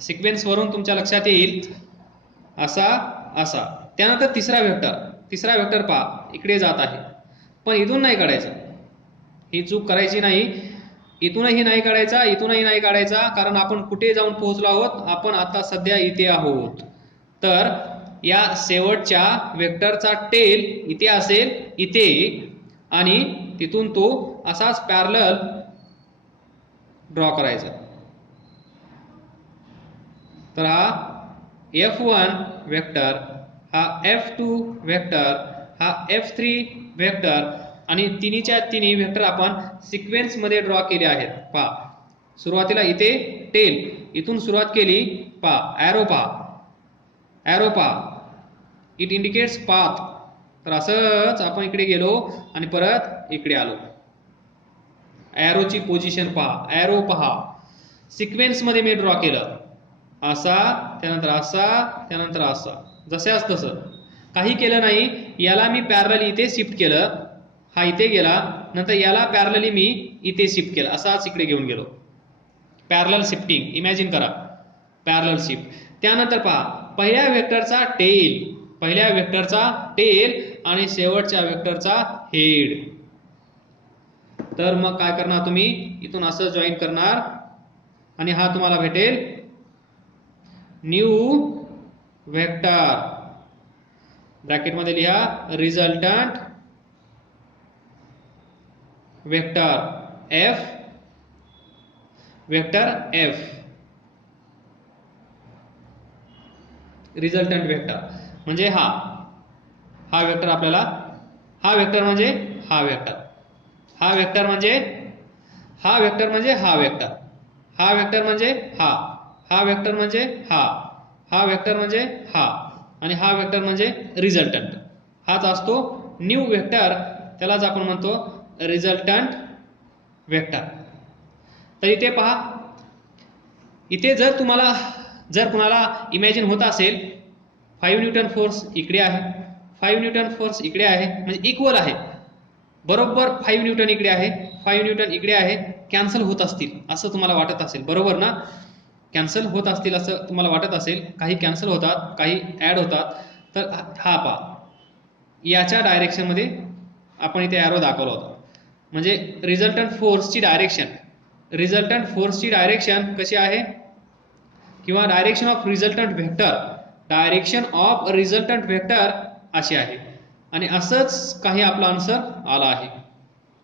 Sequence वरून तुमच्या लक्षात येईल असा असा. त्यानंतर तिसरा वेक्टर पहा इकडे जात आहे, पण इथून नाही काढायचा. ही चूक करायची नाही. इथूनही नाही काढायचा, इथूनही नाही काढायचा, कारण आपण कुठे जाऊन पोहोचलो आहोत? आपण आता सध्या इथे आहोत. तर या शेवटच्या वेक्टरचा टेल इथे असेल, इथे, आणि तिथून तो असाच पॅरलल ड्रॉ करायचा. तर हा F1 वेक्टर, हा F2 वेक्टर, हा F3 वेक्टर, आणि तिन्हीच्या तिन्ही वेक्टर आपण सिक्वेन्स मध्ये ड्रॉ केले आहेत. पहा सुरुवातीला इथे टेल, इथून सुरुवात केली, पहा ॲरो पहा, इट इंडिकेट्स पाथ. तर असंच आपण इकडे गेलो आणि परत इकडे आलो. ॲरोची पोझिशन पहा, ॲरो पहा, सिक्वेन्स मध्ये मी ड्रॉ केलं, असा, त्यानंतर असा, त्यानंतर असा, जशाच तसं, काही केलं नाही. याला मी पॅरलली इथे शिफ्ट केलं, हा इथे गेला, नंतर याला पॅरलली मी इथे शिफ्ट केलं, असाच इकडे घेऊन गेलो. पॅरलल शिफ्टिंग, इमॅजिन करा, पॅरलल शिफ्ट. त्यानंतर पहा पहिल्या वेक्टरचा टेल आणि शेवटच्या वेक्टरचा हेड. तर मग काय करणार तुम्ही? इथून असं जॉईन करणार आणि हा तुम्हाला भेटेल न्यू वेक्टर. ब्रॅकेटमध्ये लिहा resultant vector F, resultant vector म्हणजे हा वेक्टर आपल्याला, हा वेक्टर म्हणजे हा वेक्टर, हा वेक्टर म्हणजे हा वेक्टर म्हणजे हा वेक्टर, हा वेक्टर म्हणजे हा वेक्टर म्हणजे हा वेक्टर म्हणजे हा, आणि हा वेक्टर म्हणजे रिझल्टंट. हाच असतो न्यू वेक्टर, त्यालाच आपण म्हणतो रिझल्टंट वेक्टर. तर इथे पहा, इथे जर कुणाला इमॅजिन होत असेल 5 न्यूटन फोर्स इकडे आहे, 5 न्यूटन फोर्स इकडे आहे, म्हणजे इक्वल आहे, बरोबर 5 न्यूटन इकडे आहे, 5 न्यूटन इकडे आहे, कॅन्सल होत असतील असं तुम्हाला वाटत असेल, बरोबर ना? कॅन्सल होत असतील असं तुम्हाला वाटत असेल, काही कॅन्सल होतात, काही ऍड होतात. तर हा पहा, याच्या डायरेक्शन मध्ये आपण इथे ॲरो दाखवला होता. म्हणजे रिझल्टंट फोर्सची डायरेक्शन कशी आहे, किंवा डायरेक्शन ऑफ रिझल्टंट व्हेक्टर अशी आहे. आणि असंच काही आपला आन्सर आला आहे.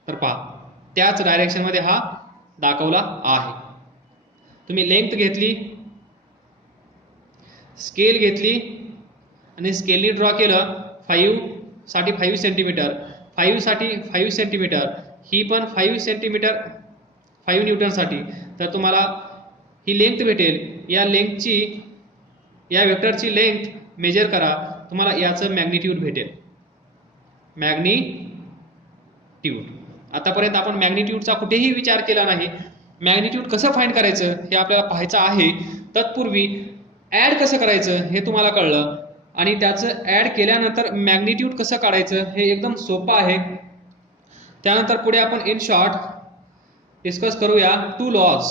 तर पहा त्याच डायरेक्शन मध्ये हा दाखवला आहे. तुम्ही लेंथ घेतली, स्केल घेतली, आणि स्केलनी ड्रॉ केलं 5 साठी 5 सेंटीमीटर, 5 साठी 5 सेंटीमीटर, ही पण 5 सेंटीमीटर 5 न्यूटन साठी. तर तुम्हाला ही लेंथ भेटेल. या वेक्टरची लेंथ मेजर करा, तुम्हाला याचं मॅग्निट्यूड भेटेल. मॅग्निट्यूड, आतापर्यंत आपण मॅग्निट्यूडचा कुठेही विचार केला नाही. मॅग्निट्यूड कसं फाइंड करायचं हे आपल्याला पाहायचं आहे. तत्पूर्वी ऍड कसं करायचं हे तुम्हाला कळलं, आणि त्याचं ऍड केल्यानंतर मॅग्निट्यूड कसं काढायचं हे एकदम सोपं आहे. त्यानंतर पुढे आपण इन शॉर्ट डिस्कस करूया 2 लॉज.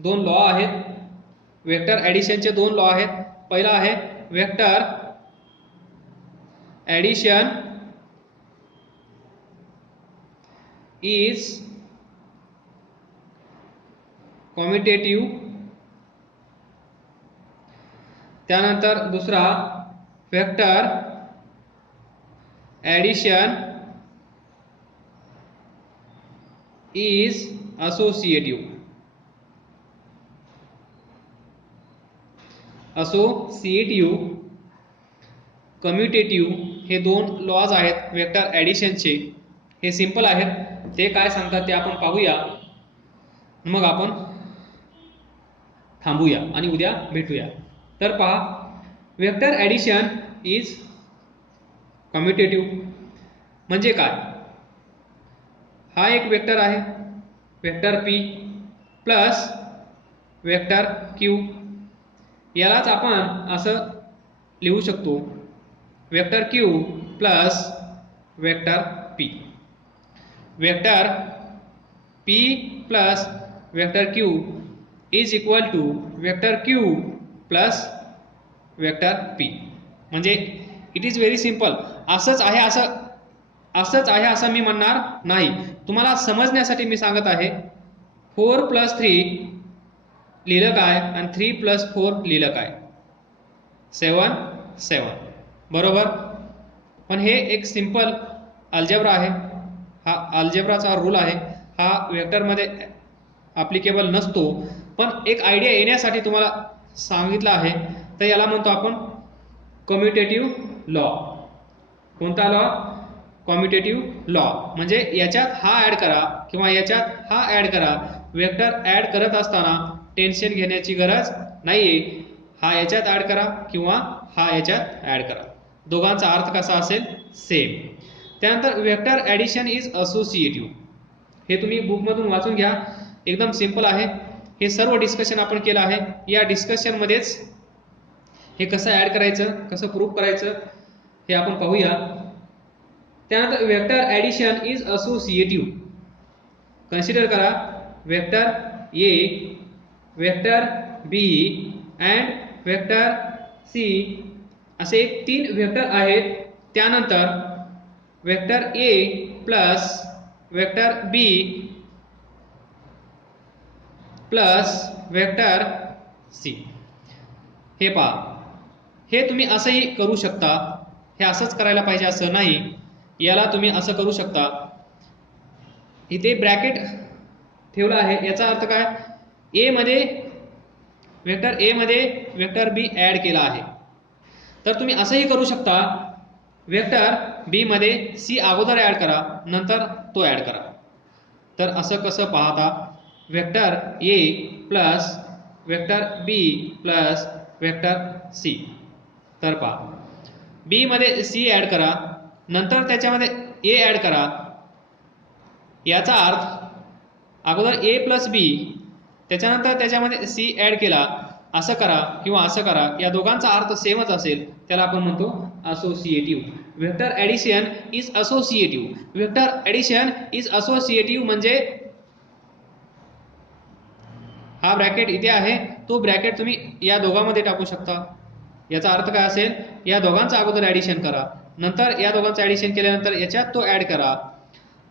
2 लॉ आहेत, वेक्टर ऍडिशनचे 2 लॉ आहेत. पहिला आहे वेक्टर ऍडिशन इज कॉम्युटेटिव्ह. त्यानंतर दुसरा vector addition is associative. Commutative हे 2 लॉज आहेत वेक्टर ऍडिशनचे. हे सिंपल आहेत, ते काय सांगतात ते आपण पाहूया, मग आपण थांबूया आणि उद्या भेटूया. तर पहा, वेक्टर ऍडिशन इज कम्युटेटिव्ह म्हणजे काय? हा एक वेक्टर आहे, vector P plus vector Q. यालाच आपण असं लिहू शकतो, vector Q plus vector P. Vector P plus vector Q is equal to vector Q plus vector P. म्हणजे इट इज व्हेरी सिम्पल. असंच आहे असं मी म्हणणार नाही. तुम्हाला समजण्यासाठी मी सांगत आहे. 4 + 3 लिहिलं काय आणि 3 + 4 लिहिलं काय? 7 7. बरोबर. पण हे एक सिंपल अल्जेब्रा आहे. हा अल्जेब्राचा रूल आहे. हा वेक्टरमध्ये ॲप्लिकेबल नसतो, पण एक आयडिया येण्यासाठी तुम्हाला सांगितलं आहे. तर याला म्हणतो आपण कम्युटेटिव्ह लॉ. कोणता लॉ? Commutative law. म्हणजे याच्यात हा ॲड करा किंवा याच्यात हा ॲड करा. वेक्टर ॲड करत असताना टेन्शन घेण्याची गरज नाहीये. हा याच्यात ॲड करा किंवा हा याच्यात ॲड करा, दोघांचा अर्थ कसा असेल? सेम. त्यानंतर वेक्टर ॲडिशन इज असोसिएटिव्ह. हे तुम्ही बुकमधून वाचून घ्या. एकदम सिंपल आहे. हे सर्व डिस्कशन आपण केलं आहे. या डिस्कशनमध्येच हे कसं ॲड करायचं, कसं प्रूव्ह करायचं हे आपण पाहूया. त्यानंतर vector addition is associative. Consider करा vector A, vector B and vector C असे 3 वेक्टर आहेत. त्यानंतर vector A plus vector B plus vector C. हे पहा, हे तुम्ही असंही करू शकता. हे असंच करायला पाहिजे असं नाही. याला तुम्ही असं करू शकता. इथे ब्रॅकेट ठेवला आहे. याचा अर्थ काय? वेक्टर ए मध्ये वेक्टर बी ॲड केला आहे. तर तुम्ही असंही करू शकता. वेक्टर बी मध्ये सी अगोदर ॲड करा, नंतर तो ॲड करा. तर असं कसं पाहता? Vector A plus vector B plus vector C. तर पहा, बी मध्ये सी ॲड करा, नंतर त्याच्यामध्ये ए ॲड करा. याचा अर्थ अगोदर ए प्लस बी, त्याच्यानंतर त्याच्यामध्ये सी ॲड केला. असं करा किंवा असं करा, या दोघांचा अर्थ सेमच असेल. त्याला आपण म्हणतो associative. Vector addition is associative. Vector addition is associative म्हणजे हा ब्रॅकेट इथे आहे, तो ब्रॅकेट तुम्ही या दोघांमध्ये टाकू शकता. याचा अर्थ काय असेल? या दोघांचं अगोदर ॲडिशन करा, नंतर या दोघांचं ॲडिशन केल्यानंतर याच्यात तो ॲड करा.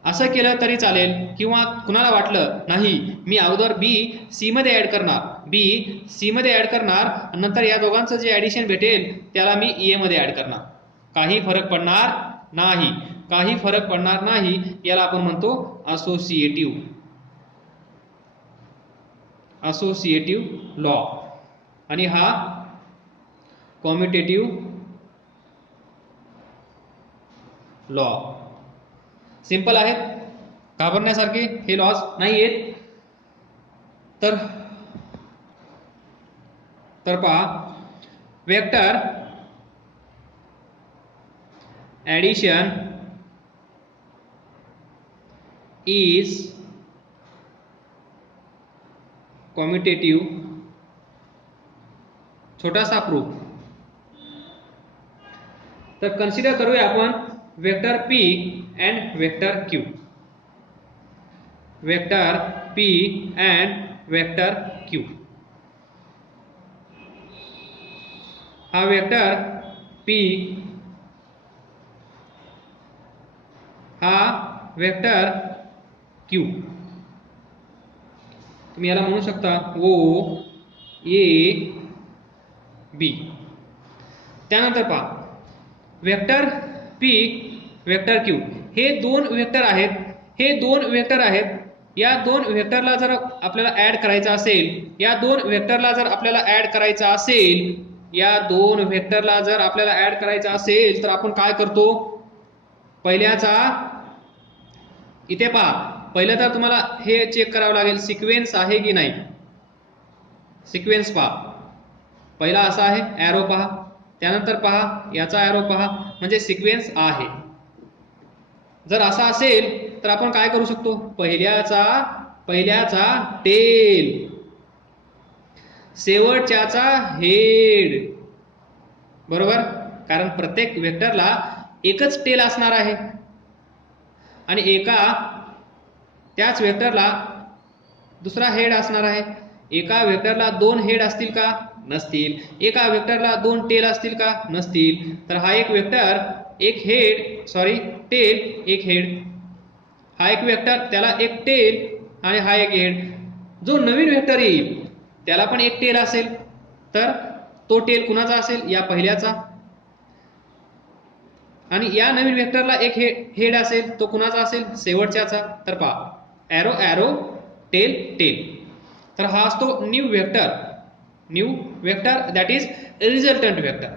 असं केलं तरी चालेल. किंवा कुणाला वाटलं नाही मी अगोदर बी सी मध्ये ॲड करणार, बी सी मध्ये ॲड करणार, नंतर या दोघांचं जे ॲडिशन भेटेल त्याला मी ए मध्ये ॲड करणार, काही फरक पडणार नाही. काही फरक पडणार नाही. याला आपण म्हणतो असोसिएटिव्ह. Associative law. आणि हा कम्युटेटिव्ह लॉ. सिंपल आहेत, घाबरण्यासारखे हे लॉज नाही आहेत. तर पहा, वेक्टर ॲडिशन इज कम्युटेटिव्ह. छोटासा प्रूफ. तर कन्सिडर करूया आपण vector P and vector Q. Vector P and vector Q. हा वेक्टर पी, हा वेक्टर क्यू. तुम्ही याला म्हणू शकता ओ ए बी. त्यानंतर पहा, वेक्टर पी वेक्टर क्यू हे 2 वेक्टर आहेत. हे 2 वेक्टर आहेत. या 2 वेक्टरला जर आपल्याला ॲड करायचं असेल, या 2 वेक्टरला जर आपल्याला ॲड करायचं असेल, या 2 वेक्टरला जर आपल्याला ॲड करायचं असेल तर आपण काय करतो? पहिल्याचा इथे पहा, पहिलं तर तुम्हाला हे चेक करावं लागेल सिक्वेन्स आहे की नाही. सिक्वेन्स पहा, पहिला असा आहे, ॲरो पहा, त्यानंतर पहा याचा ॲरो पहा, म्हणजे सिक्वेन्स आहे. जर असा असेल तर आपण काय करू शकतो? पहिल्याचा टेल, शेवटच्याचा हेड. बरोबर, कारण प्रत्येक वेक्टरला एकच टेल असणार आहे आणि त्याच वेक्टरला दुसरा हेड असणार आहे. एका वेक्टरला 2 हेड असतील का? नसतील. एका वेक्टरला दोन टेल असतील का? नसतील. तर हा एक वेक्टर, एक हेड, सॉरी टेल, एक हेड. हा एक वेक्टर, त्याला एक टेल आणि हा एक हेड. जो नवीन वेक्टर येईल त्याला पण एक टेल असेल, तर तो टेल कुणाचा असेल? या पहिल्याचा. आणि या नवीन वेक्टरला एक हेड असेल, तो कुणाचा असेल? शेवटच्याचा. तर पहा, एरो एरो टेल टेल. तर हा असतो new vector that is resultant vector.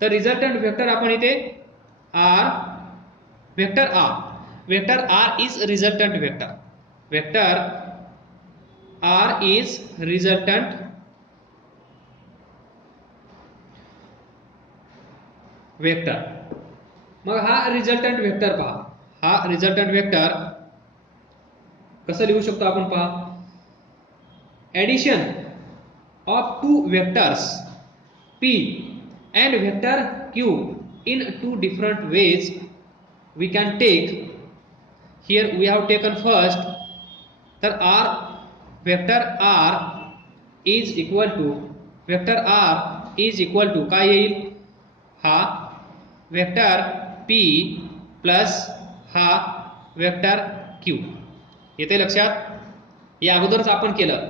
तर रिझल्टंट वेक्टर आपण इथे R vector R is resultant vector R is resultant vector. मग हा रिझल्टंट वेक्टर पहा, हा रिझल्टंट वेक्टर कसं लिहू शकतो आपण? पहा, addition of two vectors p and vector q in two different ways we can take. Here we have taken first, तर r vector r is equal to काय येईल? हा वेक्टर p प्लस हा वेक्टर q. येते लक्षात? या अगोदरच आपण केलं,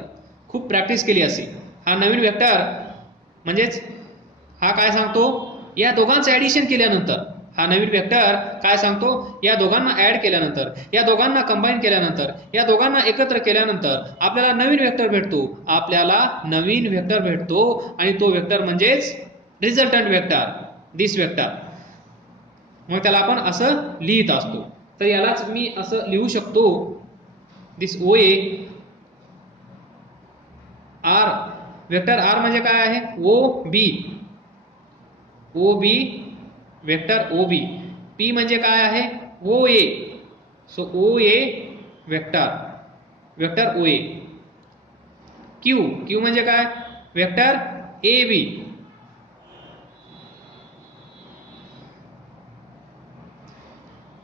खूप प्रॅक्टिस केली असे. हा नवीन वेक्टर म्हणजेच हा काय सांगतो? या दोघांचं ऍडिशन केल्यानंतर हा नवीन वेक्टर काय सांगतो? या दोघांना ऍड केल्यानंतर, या दोघांना कंबाईन केल्यानंतर, या दोघांना एकत्र केल्यानंतर आपल्याला नवीन वेक्टर भेटतो. आणि तो वेक्टर म्हणजेच रिझल्टंट वेक्टर, दिस वेक्टर. मग त्याला आपण असं लिहित असतो. तर यालाच मी असं लिहू शकतो, दिस OA आर. वेक्टर आर म्हणजे काय आहे? OB vector OB. P म्हणजे काय आहे? OA. So OA vector OA. Q म्हणजे काय? Vector AB.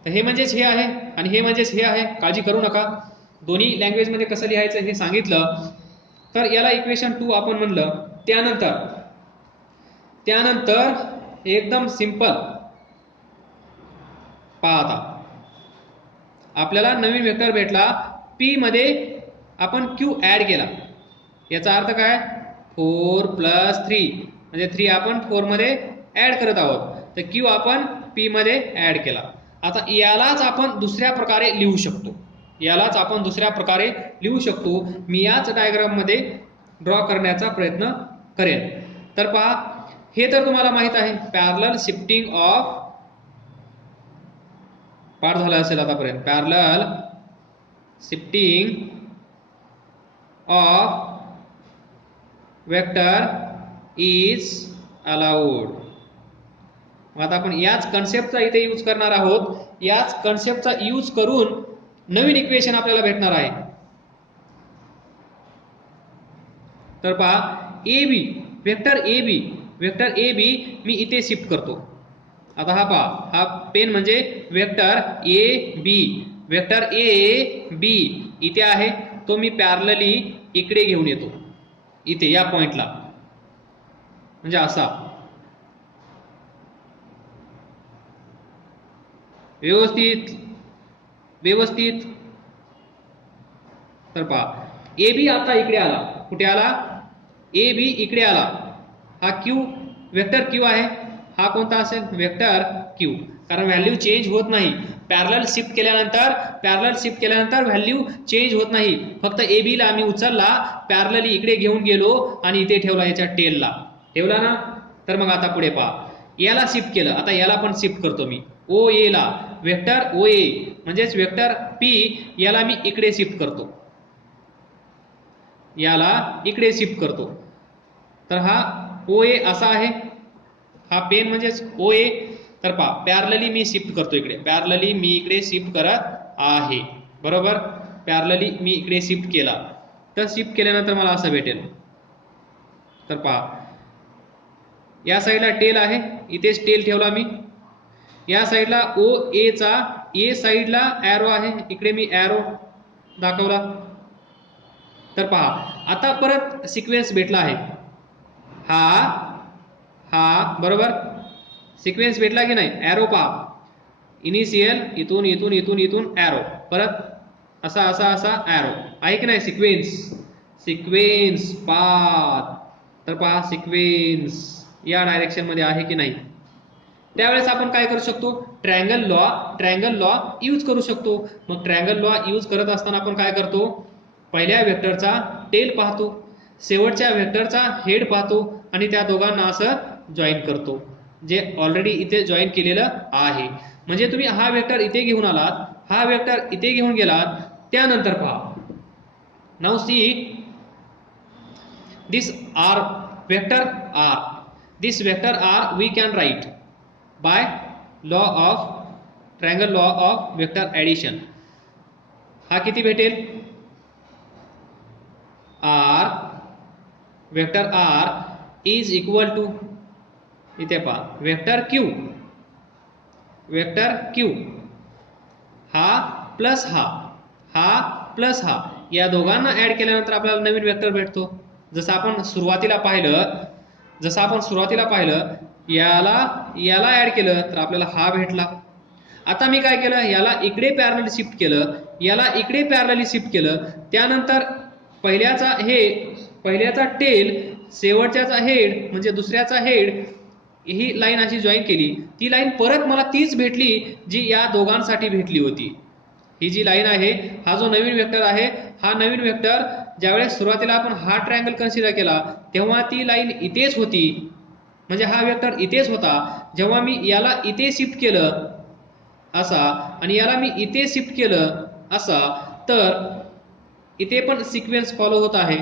तर हे म्हणजेच हे आहे आणि हे म्हणजेच हे आहे. काळजी करू नका. दोन्ही लँग्वेज मध्ये कसं लिहायचं हे सांगितलं. तर याला इक्वेशन 2 आपण म्हणलं. त्यानंतर एकदम सिंपल पहा. आता आपल्याला नवीन वेक्टर भेटला, P मध्ये आपण Q ऍड केला. याचा अर्थ काय? 4 + 3 म्हणजे 3 आपण 4 मध्ये ऍड करत आहोत. तर Q आपण P मध्ये ऍड केला. आता यालाच आपण दुसऱ्या प्रकारे लिहू शकतो. मी याच डायग्राम मध्ये ड्रॉ करण्याचा प्रयत्न करेन. तर पहा, हे तर तुम्हाला माहित आहे, पॅरलल शिफ्टिंग ऑफ, पाठ झाला असेल आतापर्यंत, parallel shifting of vector is allowed. आता आपण याच कन्सेप्टचा इथे यूज करणार आहोत. याच कन्सेप्टचा यूज करून नवीन इक्वेशन आपल्याला भेटणार आहे. तर पहा, वेक्टर AB मी इथे शिफ्ट करतो. आता हा पहा, हा पेन म्हणजे वेक्टर AB इथे आहे. तो मी पॅरलली इकडे घेऊन येतो, इथे या पॉइंटला, म्हणजे असा व्यवस्थित. तर पहा, AB आता इकडे आला. कुठे आला? AB इकडे आला. हा वेक्टर Q आहे. हा कोणता असेल? Vector Q. कारण व्हॅल्यू चेंज होत नाही. पॅरलल शिफ्ट केल्यानंतर व्हॅल्यू चेंज होत नाही. फक्त AB ला आम्ही उचलला, पॅरलली इकडे घेऊन गेलो आणि इथे ठेवला, याच्या टेलला ठेवला ना. तर मग आता पुढे पहा, याला शिफ्ट केलं. आता याला पण शिफ्ट करतो मी, OA ला. वेक्टर OA म्हणजेच वेक्टर P, याला मी इकडे शिफ्ट करतो, तर हा OA असा आहे. हा पेन म्हणजेच OA. तर पहा, पॅरलली मी शिफ्ट करतो इकडे, शिफ्ट करत आहे. बरोबर, पॅरलली मी इकडे शिफ्ट केला. तर शिफ्ट केल्यानंतर मला असं भेटेल. तर पहा, या साईडला टेल आहे, इथेच टेल ठेवला मी. या साईडला OA चा A साईडला ॲरो आहे, इकडे मी ॲरो दाखवला. तर पहा, आता परत सिक्वेन्स भेटला आहे. हा हा बरोबर सिक्वेन्स भेटला की नाही ॲरो पहा इनिशियल इथून इथून इथून इथून ॲरो परत असा असा असा ॲरो आहे की नाही सिक्वेन्स सिक्वेन्स पाथ तर पहा सिक्वेन्स या डायरेक्शन मध्ये आहे की नाही त्यावेळेस आपण काय करू शकतो ट्रायंगल लॉ यूज करू शकतो मग ट्रायंगल लॉ यूज करत असताना आपण काय करतो पहिल्या वेक्टरचा टेल पाहतो शेवटच्या वेक्टरचा हेड पाहतो आणि त्या दोघांना असं जॉईन करतो जे ऑलरेडी इथे जॉईन केलेलं आहे म्हणजे तुम्ही हा वेक्टर इथे घेऊन आलात हा वेक्टर इथे घेऊन गेलात त्यानंतर पहा now see this r vector r this vector r we can write by law of triangle law of vector addition हा किती भेटेल r vector r is equal to इथे पहा वेक्टर q हा प्लस हा या दोघांना ऍड केल्यानंतर आपल्याला नवीन वेक्टर भेटतो जसं आपण सुरुवातीला पाहिलं याला ऍड केलं तर आपल्याला हा भेटला आता मी काय केलं याला इकडे पॅरलल शिफ्ट केलं याला इकडे पॅरलली शिफ्ट केलं त्यानंतर पहिल्याचा टेल शेवटच्याचा हेड म्हणजे दुसऱ्याचा हेड ही लाईन अशी जॉईन केली ती लाईन परत मला तीच भेटली जी या दोघांसाठी भेटली होती ही जी लाईन आहे हा जो नवीन वेक्टर आहे हा नवीन वेक्टर ज्यावेळेस सुरुवातीला आपण हा ट्रायंगल कन्सिडर केला तेव्हा ती लाईन इथेच होती म्हणजे हा वेक्टर इथेच होता जेव्हा मी याला इथे शिफ्ट केलं असा आणि याला मी इथे शिफ्ट केलं असा तर इथे पण सिक्वेन्स फॉलो होत आहे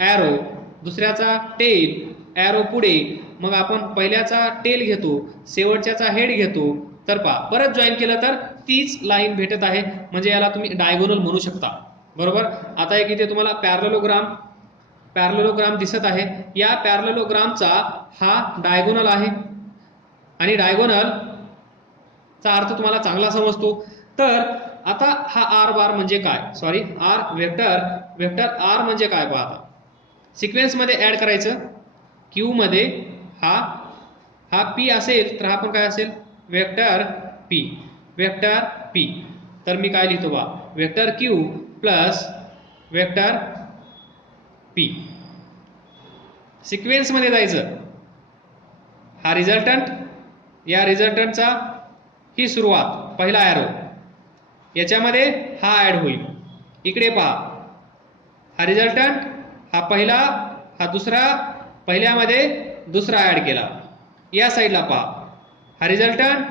ॲरो दुसऱ्याचा टेल ॲरो पुढे मग आपण पहिल्याचा टेल घेतो शेवटच्याचा हेड घेतो तर पहा परत जॉईन केलं तर तीच लाईन भेटत आहे म्हणजे याला तुम्ही डायगोनल म्हणू शकता बरोबर आता एक इथे तुम्हाला पॅरलोग्राम दिसत आहे या पॅरलोग्रामचा हा डायगोनल आहे आणि डायगोनल चा अर्थ तुम्हाला चांगला समजतो तर आता हा आर बार म्हणजे काय सॉरी आर वेक्टर आर म्हणजे काय पहा आता सिक्वेन्स मध्ये ऍड करायचं क्यू मध्ये हा पी असेल तर हा पण काय असेल वेक्टर पी तर मी काय लिहितो बा vector Q plus vector P sequence मध्ये जायचं हा रिझल्टंट या रिझल्टंटचा ही सुरुवात पहिला ॲरो याच्यामध्ये हा ऍड होईल इकडे पहा हा रिझल्टंट हा पहिला हा दुसरा पहिल्यामध्ये दुसरा ऍड केला या साईडला पहा हा रिझल्टंट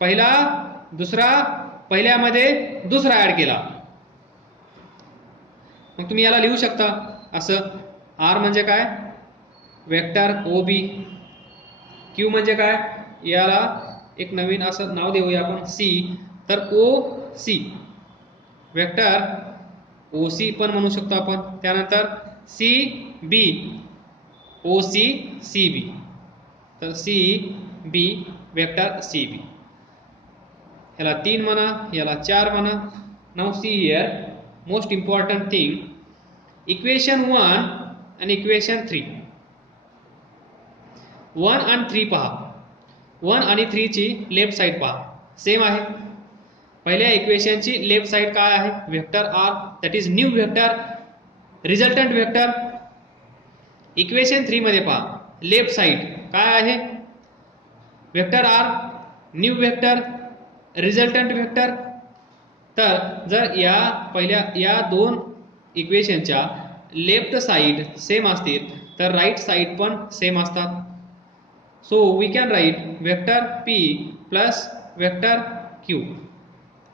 पहिला दुसरा पहिल्यामध्ये दुसरा ऍड केला मग तुम्ही याला लिहू शकता असं आर म्हणजे काय वेक्टर ओ बी क्यू म्हणजे काय याला एक नवीन असं नाव देऊया आपण सी तर O C vector O C पण म्हणू शकतो आपण त्यानंतर C B O C C B तर C B vector C B याला 3 म्हणा याला 4 म्हणा now see here most important thing equation 1 आणि इक्वेशन 3 1 आणि 3 पहा 1 आणि 3 ची लेफ्ट साइड पहा सेम आहे पहिल्या इक्वेशनची लेफ्ट साइड काय आहे vector R that is new vector resultant vector equation 3 मध्ये पहा लेफ्ट साइड काय आहे vector R new vector resultant vector तर जर या दोन इक्वेशनच्या लेफ्ट साइड सेम असतील तर राईट साइड पण सेम असतात so we can write vector P plus vector Q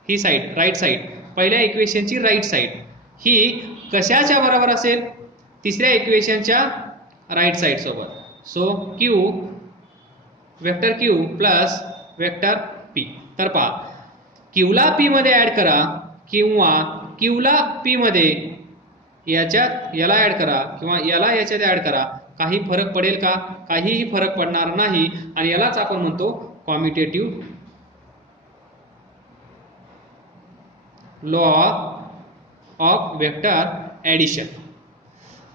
ही साइड राईट साइड पहिल्या इक्वेशनची राईट साइड ही कशाच्या बरोबर असेल तिसऱ्या इक्वेशनच्या राईट साइड सोबत so vector Q plus vector P तर पहा क्यूला पी मध्ये ऍड करा किंवा क्यूला पी मध्ये याला ऍड करा किंवा याला याच्यात ऍड करा काही फरक पडेल का काहीही फरक पडणार नाही आणि यालाच आपण म्हणतो commutative law of vector addition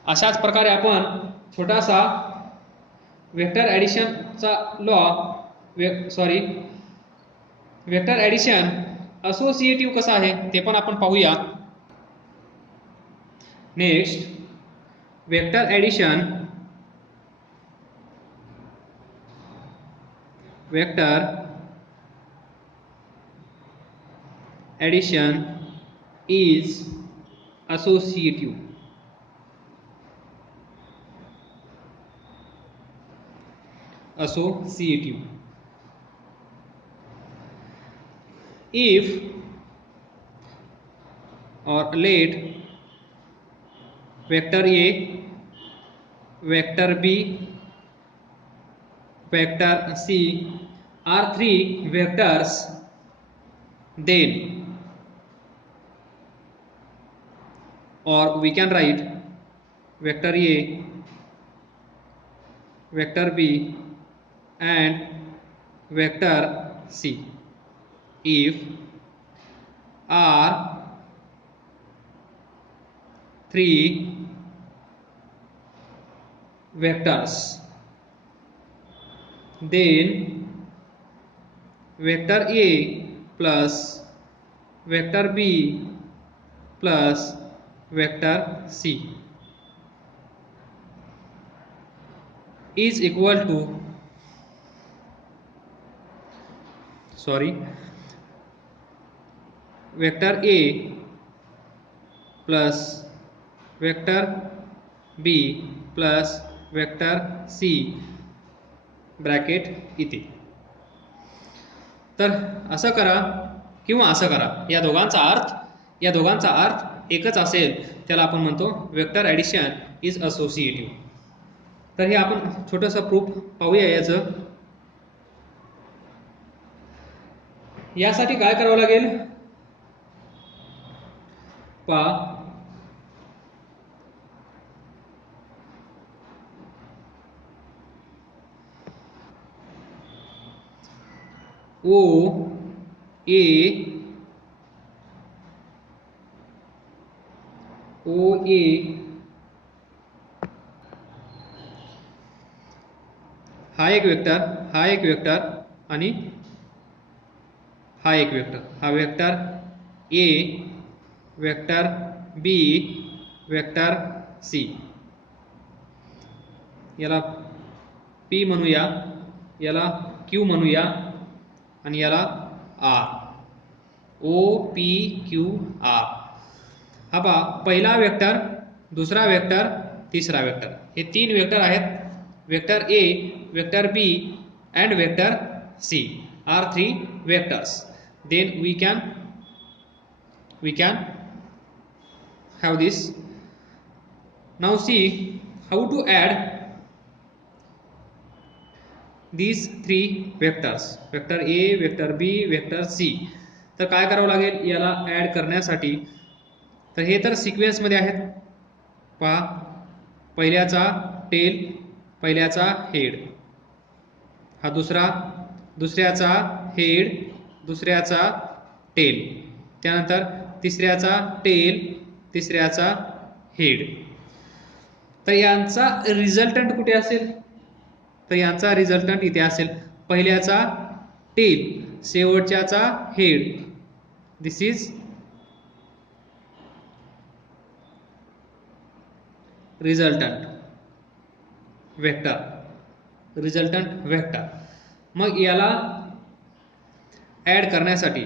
अशाच प्रकारे आपण छोटासा वेक्टर ॲडिशनचा लॉ वेक्टर ॲडिशन असोसिएटिव्ह कसा आहे ते पण आपण पाहूया. Next, vector addition is associative. If or let vector A, vector B, vector C are three vectors, then, or we can write vector A, vector B and vector C if are three vectors, then vector A plus vector B plus vector C is equal to vector A plus vector B plus vector C bracket इथे. तर असं करा किंवा असं करा, या दोघांचा अर्थ एकच असेल त्याला आपण म्हणतो वेक्टर ॲडिशन इज असोसिएटिव्ह. तर हे आपण छोटंसं प्रूफ पाहूया. यासाठी काय करावं लागेल पहा. ओ ए हा एक वेक्टर आणि हा एक वेक्टर. हा vector A, vector B, vector C. याला पी म्हणूया, याला क्यू म्हणूया आणि याला R. O P Q R. हा पहा, पहिला वेक्टर, दुसरा वेक्टर, तिसरा वेक्टर, हे तीन वेक्टर आहेत. Vector A, vector B and vector C are three vectors. Then we can have this. Now see how to add these three vectors, vector A, vector B, vector C. तर काय करावं लागेल याला add करण्यासाठी. तर हे तर सिक्वेन्स मध्ये आहेत. पहा, पहिल्याचा टेल, पहिल्याचा हेड, हा दुसऱ्याचा हेड, दुसऱ्याचा टेल, त्यानंतर तिसऱ्याचा टेल, तिसऱ्याचा हेड. तर यांचा रिझल्टंट कुठे असेल? तर यांचा रिझल्टंट इथे असेल. पहिल्याचा टेल, शेवटच्याचा head. This is resultant vector. मग याला ऍड करण्यासाठी,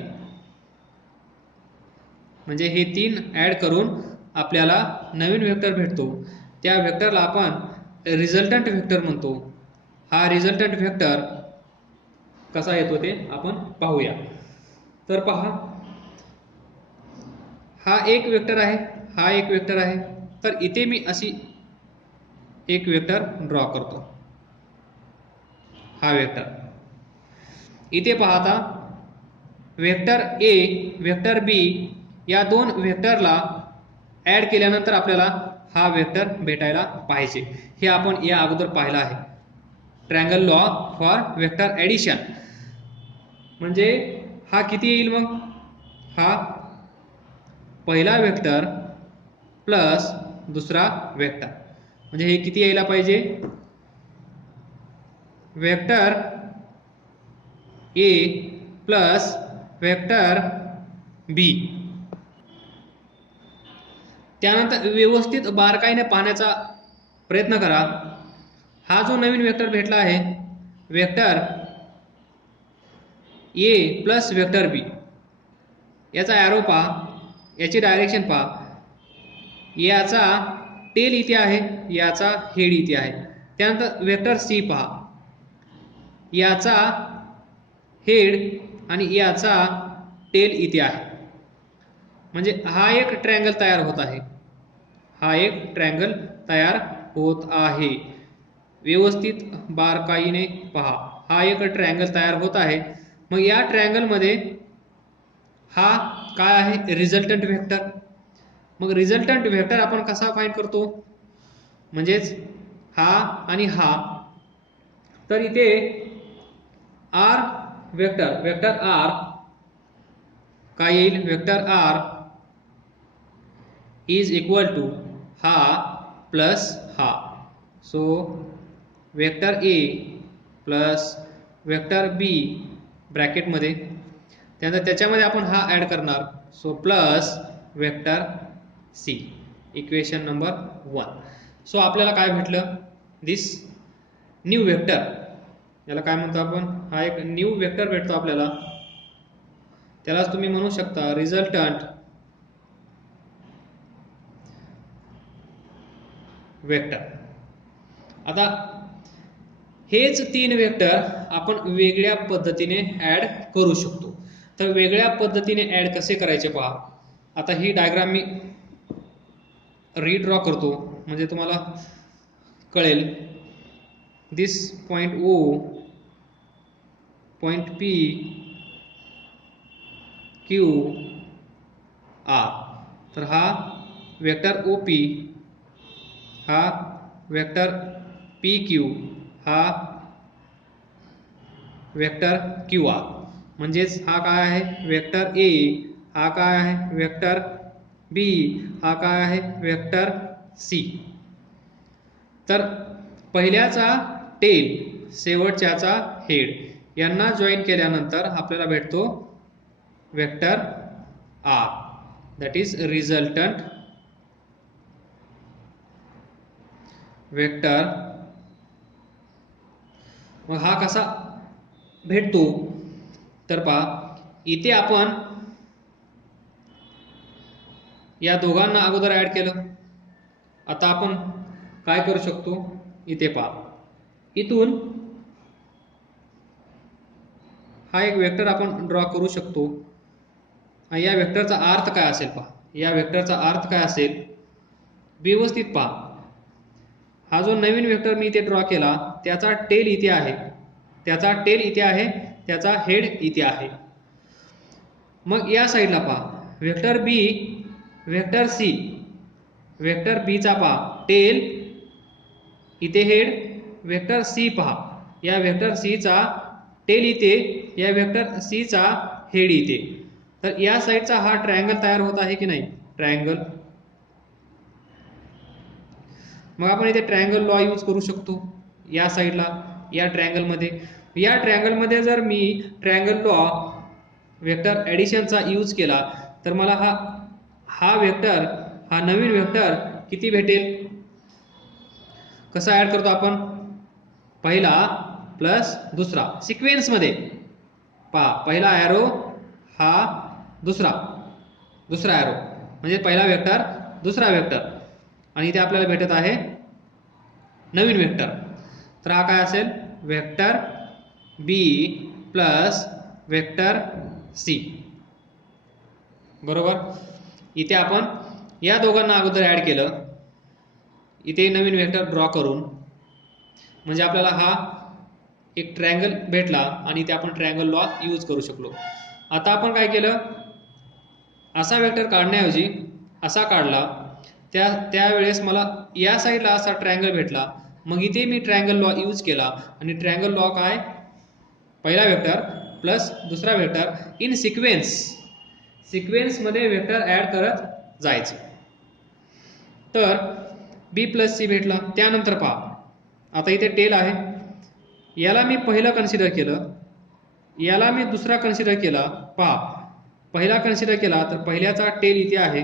म्हणजे हे तीन ऍड करून आपल्याला नवीन वेक्टर भेटतो. त्या वेक्टरला आपण रिझल्टंट वेक्टर म्हणतो. हा रिझल्टंट वेक्टर कसा येतो ते आपण पाहूया. तर पहा, हा एक वेक्टर आहे, हा एक वेक्टर आहे. तर इथे मी अशी एक वेक्टर ड्रॉ करतो, हा वेक्टर. इथे पाहता वेक्टर ए, वेक्टर बी या दोन वेक्टरला ऍड केल्यानंतर आपल्याला हा वेक्टर भेटायला पाहिजे. हे आपण या अगोदर पाहिलं आहे. Triangle law for vector addition. म्हणजे हा किती येईल मग? हा पहिला वेक्टर प्लस दुसरा वेक्टर, म्हणजे हे किती यायला पाहिजे? वेक्टर ए प्लस वेक्टर बी. त्यानंतर व्यवस्थित बारकाईने पाहण्याचा प्रयत्न करा. हा जो नवीन वेक्टर भेटला आहे वेक्टर ए प्लस वेक्टर बी, याचा ॲरो पहा, याची डायरेक्शन पहा. याचा टेल इथे आहे, याचा हेड इथे आहे. त्यानंतर वेक्टर सी पहा, याचा हेड आणि याचा टेल इथे आहे. म्हणजे हा एक ट्रायंगल तयार होत आहे. हा एक ट्रायंगल तयार होत आहे. व्यवस्थित बारकाईने पहा, हा एक ट्रायंगल तयार होत आहे. मग या ट्रायंगलमध्ये हा काय आहे? Resultant vector. मग रिझल्टंट वेक्टर आपण कसा फाइंड करतो? म्हणजेच हा आणि हा. तर इथे आर वेक्टर, वेक्टर आर काय येईल? Vector R is equal to हा प्लस हा. So vector A plus vector B ब्रॅकेटमध्ये, त्यानंतर त्याच्यामध्ये आपण हा ॲड करणार. So plus vector C. Equation number 1. So आपल्याला काय भेटलं? दिस न्यू वेक्टर, याला काय म्हणतो आपण? हा एक न्यू वेक्टर भेटतो आपल्याला. त्यालाच तुम्ही म्हणू शकता रिझल्टंट वेक्टर. आता हेच 3 वेक्टर आपण वेगळ्या पद्धतीने ॲड करू शकतो. तर वेगळ्या पद्धतीने ॲड कसे करायचे पहा. आता ही डायग्राम मी रीड्रॉ करतो म्हणजे तुम्हाला कळेल. This point O, point P, Q, R. तर हा वेक्टर ओ पी, हा वेक्टर पी क्यू, हा वेक्टर क्यू आर. म्हणजेच हा काय आहे? Vector A. हा काय आहे? Vector B. हा काय आहे? Vector C. तर पहिल्याचा टेल, शेवटच्याचा हेड, यांना जॉईन केल्यानंतर आपल्याला भेटतो vector R. That is resultant vector. मग हा कसा भेटतो? तर पहा, इथे आपण या दोघांना अगोदर ॲड केलं. आता आपण काय करू शकतो? इथे पहा, इथून हा एक वेक्टर आपण ड्रॉ करू शकतो. या वेक्टरचा अर्थ काय असेल पहा. या वेक्टरचा अर्थ काय असेल? व्यवस्थित पहा. हा जो नवीन वेक्टर मी इथे ड्रॉ केला त्याचा टेल इथे आहे, त्याचा टेल इथे आहे, त्याचा हेड इथे आहे. मग या साईडला पहा, vector B, vector C. Vector बीचा पहा टेल इथे, हेड. वेक्टर सी पहा, या वेक्टर सीचा टेल इथे, या वेक्टर सीचा हेड इथे. तर या साईडचा हा ट्रायंगल तयार होत आहे की नाही? ट्रायंगल. मग आपण इथे ट्रायंगल लॉ यूज करू शकतो या साईडला, या ट्रायंगलमध्ये. या ट्रायंगलमध्ये जर मी ट्रायंगल लॉ वेक्टर ॲडिशनचा यूज केला तर मला हा वेक्टर, हा नवीन वेक्टर किती भेटेल? कसा ॲड करतो आपण? पहिला प्लस दुसरा सिक्वेन्समध्ये पहा. पहिला ॲरो, हा दुसरा ॲरो, म्हणजे पहिला वेक्टर, दुसरा वेक्टर, आणि इथे आपल्याला भेटत आहे नवीन वेक्टर. तर हा काय असेल? Vector B plus vector C. बरोबर. इथे आपण या दोघांना अगोदर ॲड केलं, इथे नवीन वेक्टर ड्रॉ करून, म्हणजे आपल्याला हा एक ट्रायंगल भेटला आणि इथे आपण ट्रायंगल लॉ यूज करू शकलो. आता आपण काय केलं? असा वेक्टर काढण्याऐवजी असा काढला. त्यावेळेस मला या साईडला असा ट्रायंगल भेटला. मग इथे मी ट्रायंगल लॉ यूज केला आणि ट्रायंगल लॉ काय? पहिला वेक्टर प्लस दुसरा वेक्टर इन सिक्वेन्स. सिक्वेन्समध्ये वेक्टर ॲड करत जायचे. तर बी प्लस सी भेटला. त्यानंतर पहा, आता इथे टेल आहे, याला मी पहिलं कन्सिडर केलं, याला मी दुसरा कन्सिडर केला. पहा, पहिला कन्सिडर केला तर पहिल्याचा टेल इथे आहे,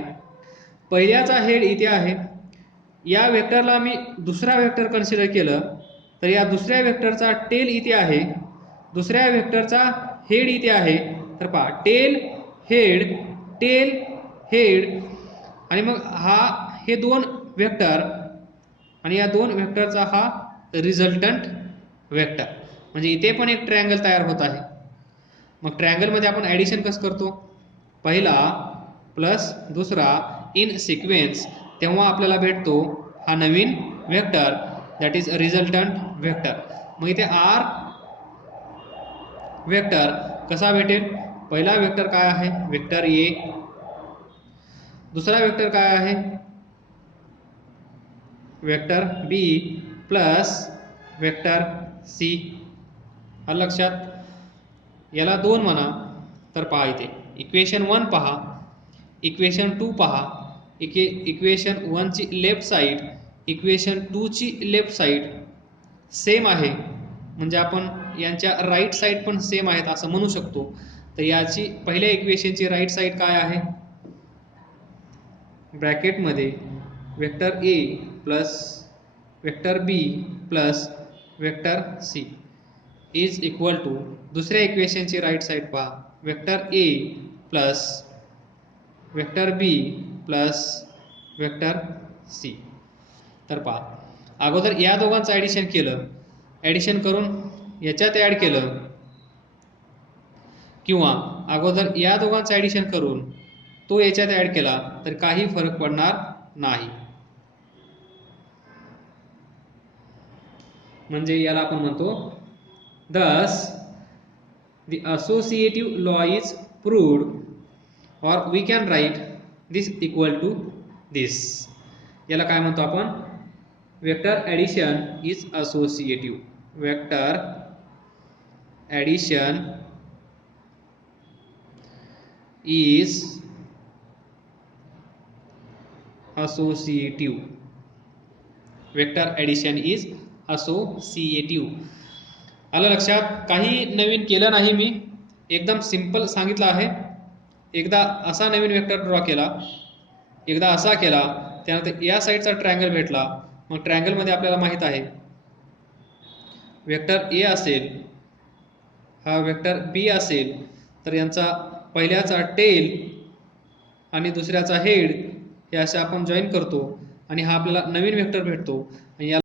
पहिल्याचा हेड इथे आहे. या वेक्टरला मी दुसरा वेक्टर कन्सिडर केलं तर या दुसऱ्या वेक्टरचा टेल इथे आहे, दुसऱ्या वेक्टरचा हेड इथे आहे. तर पहा, टेल हेड आणि मग हे दोन वेक्टर आणि या दोन वेक्टरचा हा रिझल्टंट वेक्टर. म्हणजे इथे पण एक ट्रायंगल तयार होत आहे. मग ट्रायंगलमध्ये आपण ॲडिशन कसं करतो? पहिला प्लस दुसरा इन सिक्वेन्स, तेव्हा आपल्याला भेटतो हा नवीन vector, that is resultant vector. मग इथे आर वेक्टर कसा भेटेल? पहिला वेक्टर काय आहे? वेक्टर ए. दुसरा वेक्टर काय आहे? Vector B plus vector C. आलं लक्षात? याला 2 म्हणा. तर पहा इथे इक्वेशन 1 पहा, इक्वेशन 2 पहा. इक्वेशन 1 ची लेफ्ट साईड, इक्वेशन 2 ची लेफ्ट साईड सेम आहे, म्हणजे आपण यांच्या राईट साईड पण सेम आहेत असं म्हणू शकतो. तर याची पहिल्या इक्वेशनची राईट साईड काय आहे? ब्रॅकेटमध्ये vector A plus vector B plus vector C is equal to, दुसऱ्या इक्वेशनची राईट साईड पहा, vector A plus vector B plus vector C. तर पहा, अगोदर या दोघांचं ॲडिशन केलं, ॲडिशन करून याच्यात ॲड केलं, किंवा अगोदर या दोघांचं ॲडिशन करून तो याच्यात ॲड केला तर काही फरक पडणार नाही. म्हणजे याला आपण म्हणतो thus the associative law is proved, or we can write this equal to this. याला काय म्हणतो आपण? Vector addition is associative. Vector addition is associative. Vector addition is associative. आलं लक्षात? काही नवीन केलं नाही मी, एकदम सिंपल सांगितलं आहे. एकदा असा नवीन वेक्टर ड्रॉ केला, एकदा असा केला, त्यानंतर या साईडचा ट्रायंगल भेटला. मग ट्रायंगलमध्ये आपल्याला माहित आहे वेक्टर ए असेल, हा वेक्टर बी असेल, तर यांचा पहिल्याचा टेल आणि दुसऱ्याचा हेड हे असे आपण जॉईन करतो आणि हा आपल्याला नवीन वेक्टर भेटतो. आणि